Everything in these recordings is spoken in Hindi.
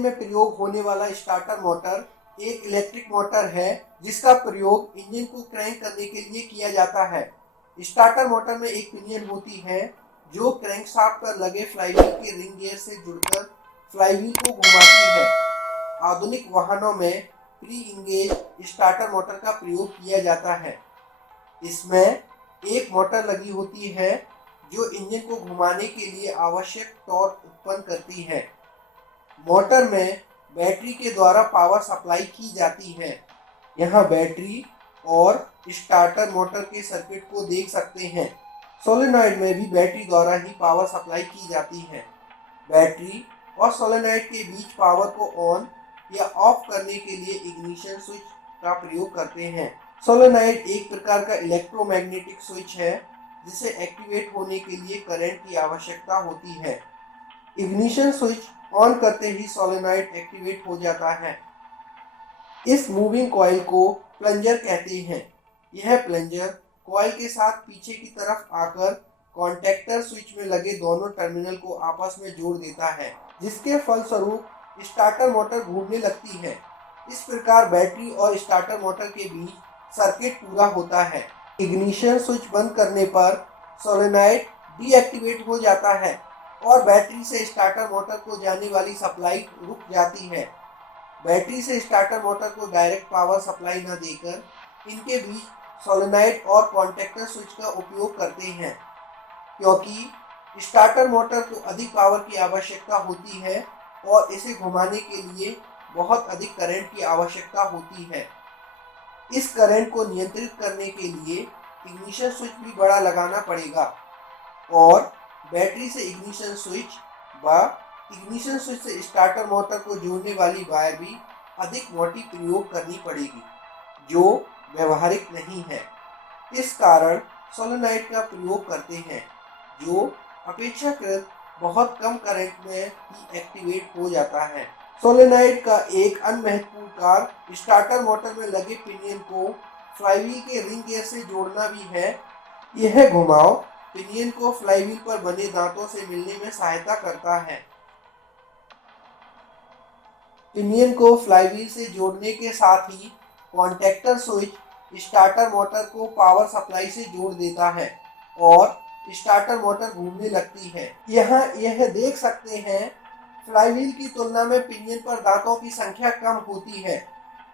इंजन में प्रयोग होने वाला स्टार्टर मोटर एक इलेक्ट्रिक मोटर है जिसका प्रयोग इंजन को क्रैंक करने के लिए किया जाता है। स्टार्टर मोटर में एक पिनियन होती है जो क्रैंकशाफ्ट पर लगे फ्लाईव्हील के रिंग गियर से जुड़कर फ्लाईव्हील को घुमाती है। आधुनिक वाहनों में प्री इंगेज स्टार्टर मोटर का प्रयोग किया जाता है। इसमें एक मोटर लगी होती है जो इंजन को घुमाने के लिए आवश्यक टॉर्क उत्पन्न करती है। मोटर में बैटरी के द्वारा पावर सप्लाई की जाती है। यहाँ बैटरी और स्टार्टर मोटर के सर्किट को देख सकते हैं। सोलेनॉइड में भी बैटरी द्वारा ही पावर सप्लाई की जाती है। बैटरी और सोलेनॉइड के बीच पावर को ऑन या ऑफ करने के लिए इग्निशन स्विच का प्रयोग करते हैं। सोलेनॉइड एक प्रकार का इलेक्ट्रोमैग्नेटिक स्विच है जिसे एक्टिवेट होने के लिए करंट की आवश्यकता होती है। इग्निशन स्विच ऑन करते ही सोलेनॉइड एक्टिवेट हो जाता है। इस मूविंग कॉइल को प्लंजर कहते हैं। यह प्लंजर कॉइल के साथ पीछे की तरफ आकर कॉन्टैक्टर स्विच में लगे दोनों टर्मिनल को आपस में जोड़ देता है, जिसके फलस्वरूप स्टार्टर मोटर घूमने लगती है। इस प्रकार बैटरी और स्टार्टर मोटर के बीच सर्किट पूरा होता है। इग्निशन स्विच बंद करने पर सोलेनॉइड डीएक्टिवेट हो जाता है और बैटरी से स्टार्टर मोटर को जाने वाली सप्लाई रुक जाती है। बैटरी से स्टार्टर मोटर को डायरेक्ट पावर सप्लाई न देकर इनके बीच सोलेनॉइड और कॉन्टैक्टर स्विच का उपयोग करते हैं, क्योंकि स्टार्टर मोटर को अधिक पावर की आवश्यकता होती है और इसे घुमाने के लिए बहुत अधिक करंट की आवश्यकता होती है। इस करंट को नियंत्रित करने के लिए इग्निशन स्विच भी बड़ा लगाना पड़ेगा और बैटरी से इग्निशन स्विच व इग्निशन स्विच से स्टार्टर मोटर को जोड़ने वाली वायर भी अधिक मोटी प्रयोग करनी पड़ेगी, जो व्यवहारिक नहीं है। इस कारण सोलेनॉइड का प्रयोग करते हैं, जो अपेक्षाकृत बहुत कम करंट में ही एक्टिवेट हो जाता है। सोलेनॉइड का एक अन्य महत्वपूर्ण कार्य स्टार्टर मोटर में लगे पिनियन को फ्लाईव्हील के रिंग गियर से जोड़ना भी है। यह घुमाव पिनियन को फ्लाईव्हील पर बने दांतों से मिलने में सहायता करता है। पिनियन को फ्लाईव्हील से जोड़ने के साथ ही कॉन्टैक्टर स्विच स्टार्टर मोटर को पावर सप्लाई से जोड़ देता है और स्टार्टर मोटर घूमने लगती है। यहाँ यह देख सकते हैं, फ्लाईव्हील की तुलना में पिनियन पर दांतों की संख्या कम होती है।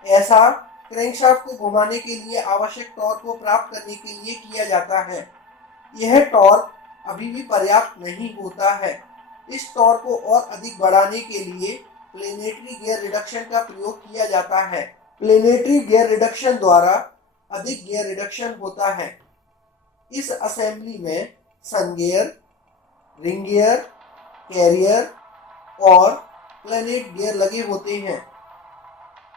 ऐसा क्रैंकशाफ्ट को घुमाने के लिए आवश्यक टॉर्क को प्राप्त करने के लिए किया जाता है। यह टॉर्क अभी भी पर्याप्त नहीं होता है। इस टॉर्क को और अधिक बढ़ाने के लिए प्लेनेटरी गियर रिडक्शन का प्रयोग किया जाता है। प्लेनेटरी गियर रिडक्शन द्वारा अधिक गियर रिडक्शन होता है। इस असेंबली में सन गियर, रिंग गियर, कैरियर और प्लेनेट गियर लगे होते हैं।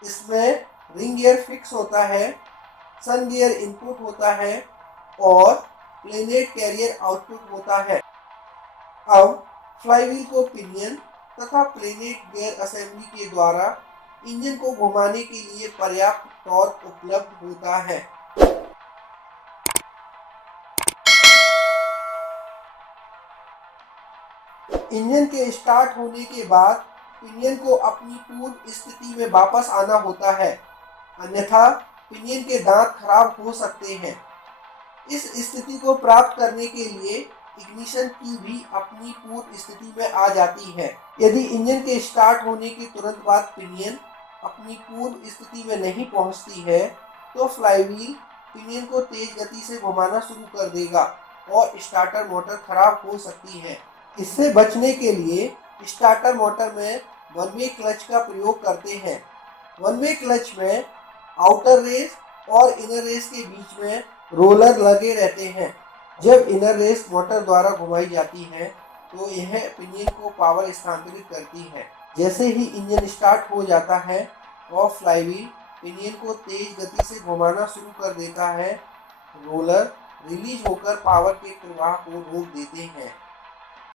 इसमें रिंग गियर फिक्स होता है, सन गियर इनपुट होता है और प्लेनेट कैरियर आउटपुट होता है। अब फ्लाईव्हील को पिनियन तथा प्लेनेट गियर असेंबली के द्वारा इंजन को घुमाने के लिए पर्याप्त टॉर्क उपलब्ध होता है। इंजन के स्टार्ट होने के बाद पिनियन को अपनी पूर्व स्थिति में वापस आना होता है, अन्यथा पिनियन के दांत खराब हो सकते हैं। इस स्थिति को प्राप्त करने के लिए इग्निशन की भी अपनी पूर्व स्थिति में आ जाती है। यदि इंजन के स्टार्ट होने के तुरंत बाद पिनियन अपनी पूर्व स्थिति में नहीं पहुंचती है, तो फ्लाईव्हील पिनियन को तेज गति से घुमाना शुरू कर देगा और स्टार्टर मोटर खराब हो सकती है। इससे बचने के लिए स्टार्टर मोटर में वन वे क्लच का प्रयोग करते हैं। वन वे क्लच में आउटर रेस और इनर रेस के बीच में रोलर लगे रहते हैं। जब इनर रेस मोटर द्वारा घुमाई जाती है तो यह पिनियन को पावर स्थानांतरित करती है। जैसे ही इंजन स्टार्ट हो जाता है और फ्लाईव्हील पिनियन को तेज गति से घुमाना शुरू कर देता है, रोलर रिलीज होकर पावर के प्रवाह को रोक देते हैं।